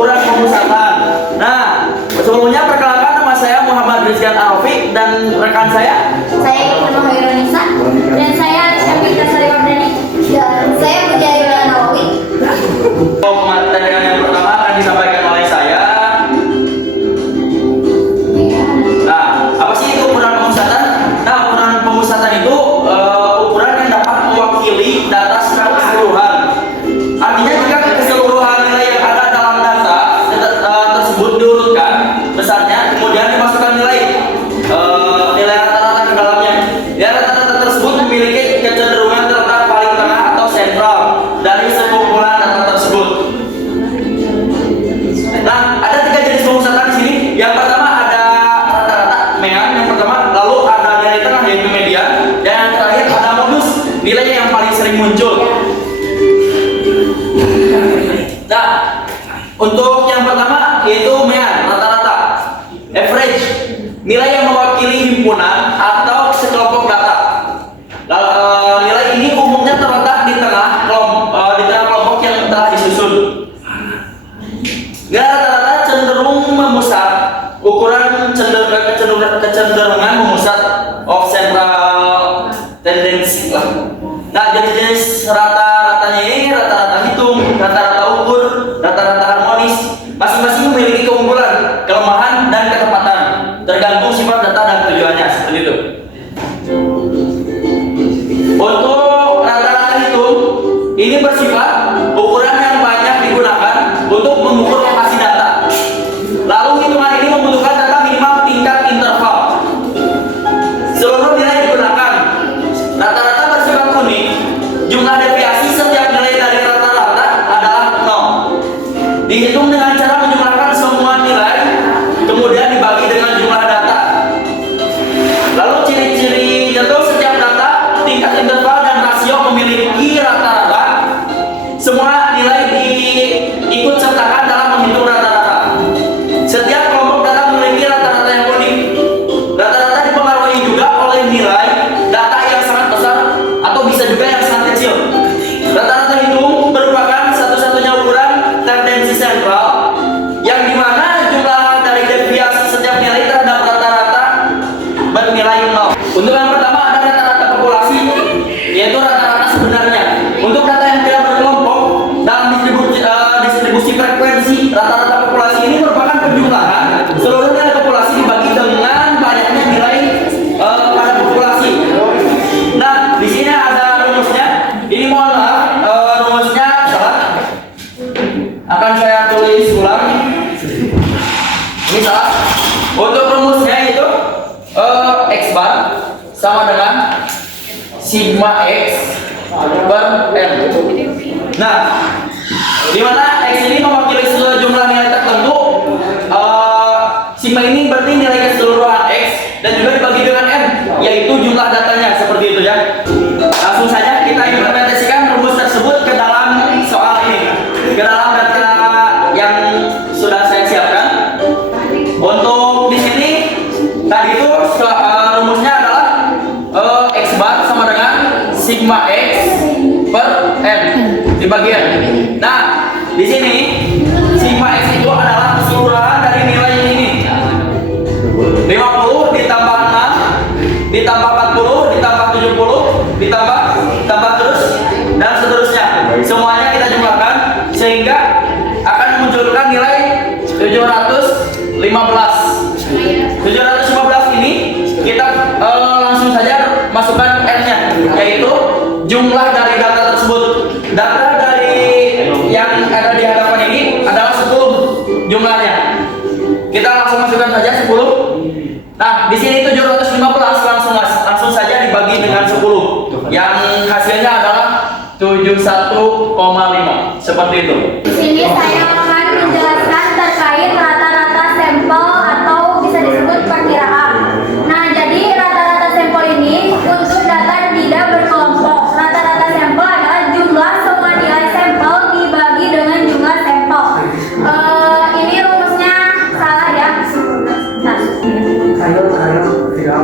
ukuran pemusatan. Nah, sebelumnya perkenalkan, nama saya Muhammad Rizky Arafi dan rekan saya Irma Hoironisa, dan saya Syafika Sariwardani, dan saya Mujahid Nawawi. Materi yang pertama akan disampaikan oleh saya. Nah, apa sih itu ukuran pemusatan? Nah, ukuran pemusatan itu ukuran yang dapat mewakili data secara keseluruhan. Artinya jika keseluruhan nilai yang ada dalam data tersebut diurutkan besarnya, kemudian dimasukkan nilai rata-rata ke dalamnya. Nilai rata-rata tersebut memiliki kecenderungan terletak paling tengah atau sentral dari sekumpulan data tersebut. Nah, ada 3 jenis pemusatan di sini. Yang pertama ada rata-rata, yang pertama, lalu ada nilai tengah yaitu median, dan yang terakhir ada modus, nilainya yang paling sering muncul. Nah, untuk yang pertama yaitu rata-rata, average, nilai yang mewakili himpunan atau sekelompok data. Nilai ini umumnya terletak di tengah kelompok yang telah disusun. Nilai rata-rata cenderung memusat, ukuran kecenderungan memusat of central tendency lah. Nah, jenis-jenis rata-ratanya ini rata-rata hitung, rata-rata ukur, rata-rata harmonis. Masing-masing memiliki keunggulan, kelemahan, dan ketepatan, tergantung sifat data dan tujuannya, seperti itu. Untuk rata-rata hitung, ini bersifat ukuran yang banyak digunakan untuk mengukur lokasi data. Lalu hitungan ini membutuhkan data minimal tingkat interval. Seluruh nilai digunakan. Rata-rata bersifat unik. Jumlah deviasi setiap nilai dari rata-rata adalah 0. Dihitung dengan cara menjumlahkan semua nilai, kemudian dibagi dengan jumlah data. Lalu ciri-cirinya tuh setiap data, tingkat interval dan rasio memiliki rata-rata. Semua nilai diikut sertakan dalam menghitung rata-rata. Setiap kelompok data memiliki rata-rata yang unik. Rata-rata dipengaruhi juga oleh nilai data yang sangat besar atau bisa juga yang sangat kecil. Rata-rata hitung merupakan satu-satunya ukuran tendensi sentral yang dimana jumlah dari deviasi setiap nilai terhadap rata-rata bernilai 0. Untuk yang pertama ada rata-rata populasi, yaitu rata-rata sebenarnya. Untuk data yang tidak berkelompok dalam distribusi frekuensi, rata-rata populasi ini merupakan penjumlahan seluruh nilai populasi dibagi dengan banyaknya nilai pada populasi. Nah, di sini ada rumusnya. Ini mohon maaf, rumusnya salah. Akan saya tulis ulang. Ini salah. Untuk rumusnya itu X bar sama dengan sigma X per M. Nah, di mana X ini mewakili sejumlah nilai tertentu. Sigma ini berarti nilai keseluruhan X dan juga dibagi dengan M, yaitu jumlah datanya, seperti itu ya. Langsung saja kita implementasikan rumus tersebut ke dalam soal ini, ke dalam data yang sudah saya siapkan. Untuk di sini tadi itu rumusnya adalah X bar sama dengan sigma X per M di bagian. Nah, di sini sigma X itu adalah keseluruhan dari nilai ini. 50 ditambah 6 ditambah 40 ditambah 70 ditambah terus dan seterusnya. Semuanya kita jumlahkan sehingga akan memunculkan nilai 715. 715 ini kita langsung saja masukkan N-nya, yaitu jumlah dari data tersebut. Data dari yang ada di hadapan ini adalah 10 jumlahnya. Kita langsung masukkan saja 10. Nah, di sini 715 langsung saja dibagi dengan 10. Yang hasilnya adalah 71,5. Seperti itu. Di sini saya akan menjelaskan terkait rata-rata sampel atau bisa disebut perkiraan. Nah, jadi rata-rata sampel ini untuk data tidak berkelompok. Rata-rata sampel adalah jumlah semua nilai sampel dibagi dengan jumlah sampel. Ini rumusnya salah ya.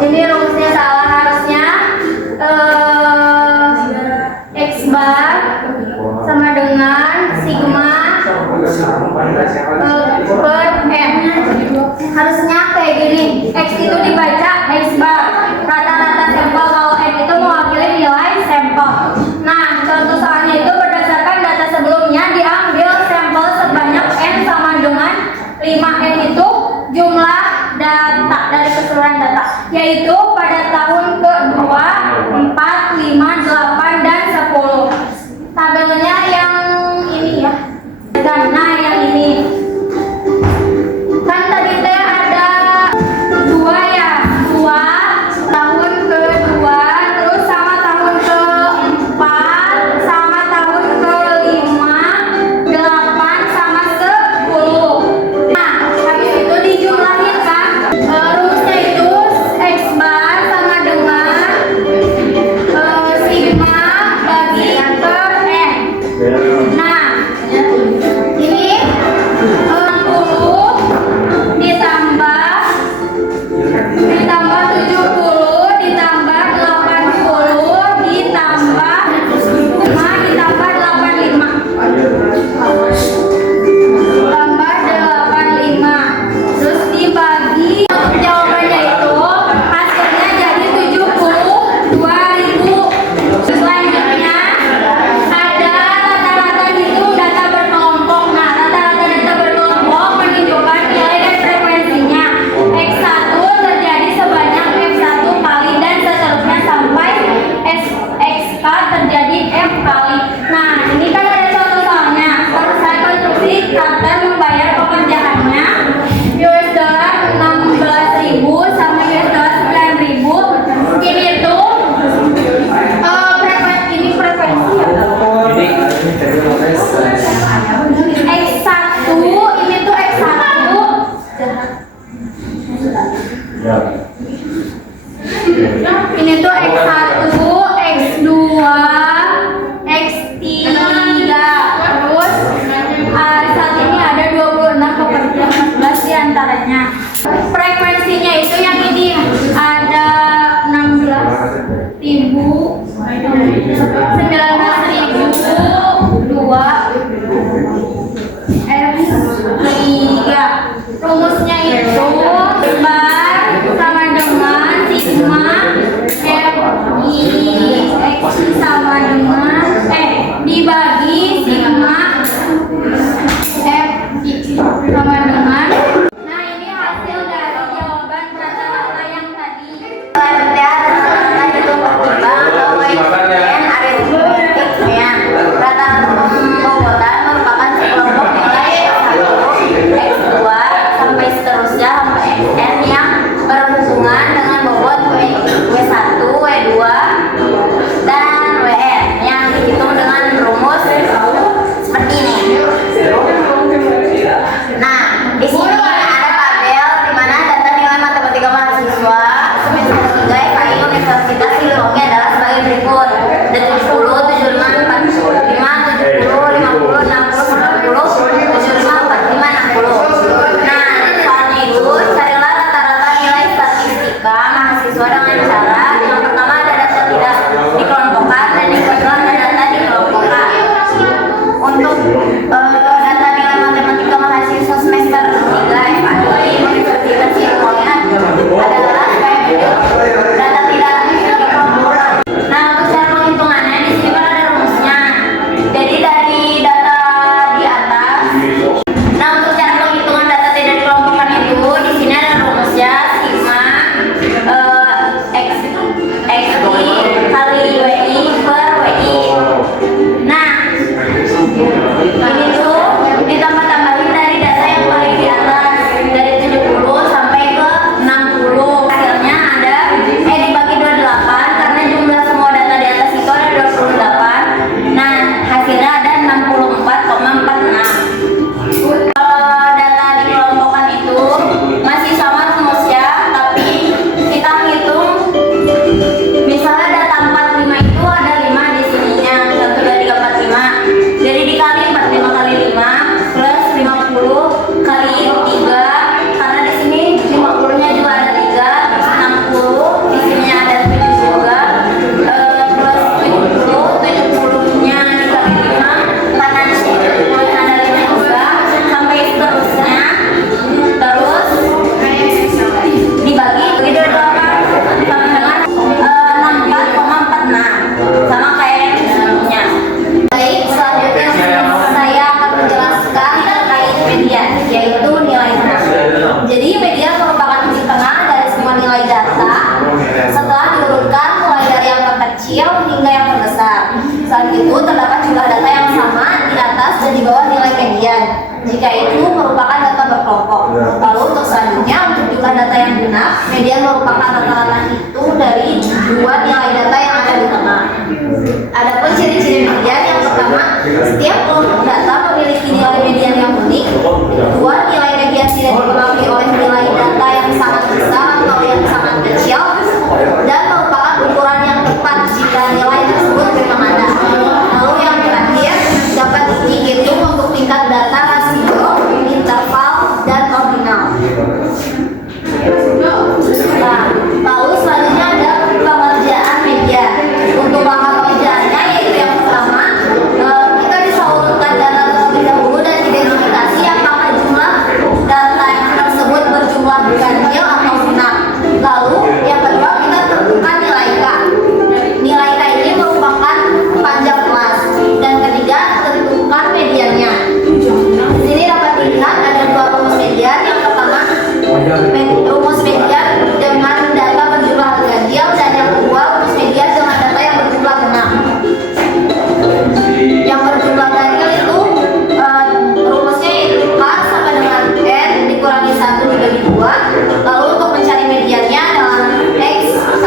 Ini rumusnya salah, harusnya X bar sama dengan sigma gini, X itu dibaca X bar, rata-rata sampel, kalau N itu mewakili nilai sampel. Nah, contoh soalnya itu berdasarkan data sebelumnya diambil sampel sebanyak N sama dengan 5N itu jumlah data dari keseluruhan data, yaitu pada tahun ke-2, 4, 5, 8, dan 10. Tabelnya yang ini ya. Nah, yang ini. Kan tadi teh ada 2 ya. Jika itu merupakan data berkelompok. Lalu untuk selanjutnya, untuk jumlah data yang genap, median merupakan rata-rata hitung dari dua nilai data yang ada di tengah. Adapun ciri-ciri median, yang pertama, setiap kelompok data memiliki nilai median yang unik. Kedua, nilai median tidak dipengaruhi oleh nilai data yang sangat besar atau yang sangat kecil, dan merupakan ukuran yang tepat jika nilai tersebut memang ada. Lalu yang terakhir, dapat dihitung untuk tingkat data rasio, interval, dan ordinal. Nah, lalu selanjutnya ada pengerjaan median. Untuk langkah pengerjaannya yaitu yang pertama, kita bisa urutkan data terlebih dahulu dan identifikasi apakah jumlah data yang tersebut berjumlah ganjil atau genap. Lalu yang kedua, kita tentukan nilai K. Nilai K ini merupakan panjang kelas. Dan ketiga, tentukan mediannya. Di sini dapat dilihat ada dua rumus median. Yang pertama, rumus median dengan data berjumlah ganjil, dan yang kedua rumus median dengan data yang berjumlah genap. Yang berjumlah ganjil itu rumusnya yaitu K sama dengan N dikurangi 1 dibagi 2. Lalu untuk mencari mediannya adalah X K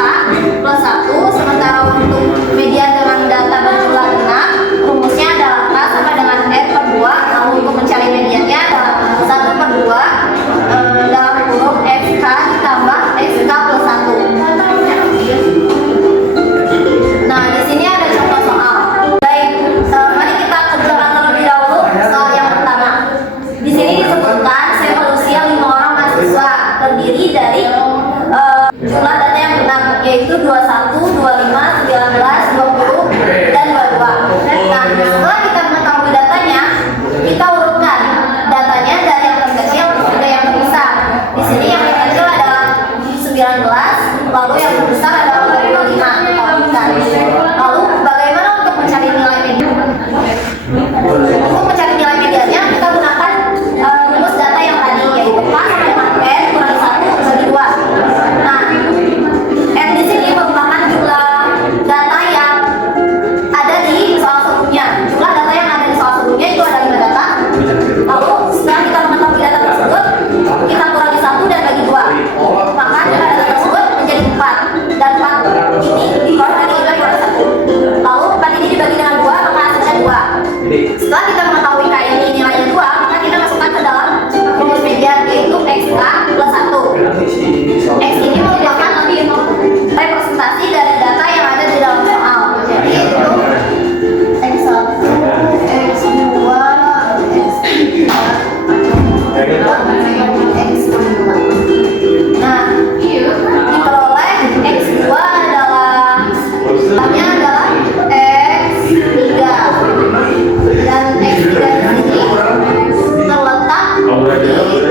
plus 1. Sementara untuk median dengan data berjumlah genap, rumusnya adalah K sama dengan N per 2. Lalu untuk mencari mediannya adalah 1 per 2 dalam kurung XK ditambah XK plus 1. Nah, di sini ada contoh soal. Baik, mari kita kerjakan terlebih dahulu soal yang pertama. Di sini disebutkan sampel usia 5 orang mahasiswa terdiri dari jumlah data yang benar, yaitu 21, 25, 19, 20, dan 22. Nah, setelah kita mengetahui datanya, kita urutkan datanya dari yang terkecil ke yang terbesar. Di sini yang terkecil adalah 19, lalu yang terbesar adalah 25. Lalu bagaimana untuk mencari nilai median? Untuk mencari nilai mediannya, kita gunakan rumus data yang tadi, yaitu K sama dengan N kurangi 1 bagi 2. Nah, N di sini merupakan jumlah data yang ada di soal sebelumnya. Jumlah data yang ada di soal sebelumnya itu ada 5 data. Lalu setelah kita mengetahui data tersebut, kita kurangi 1 dan bagi 2. Maka jumlah data tersebut menjadi 4. Dan 4 ini dikurangi dari 5 kurangi 1. Lalu 4 ini dibagi dengan 2, maka hasilnya 2. Setelah kita mengetahui K ini nilainya 2, maka kita masukkan ke dalam rumus median, yaitu XK plus 1. X ini merupakan representasi dari data yang ada di dalam soal. Jadi itu X1, X2, X3, X4. Nah, diperoleh X2 adalah nilainya adalah X3, dan X3 ini terletak di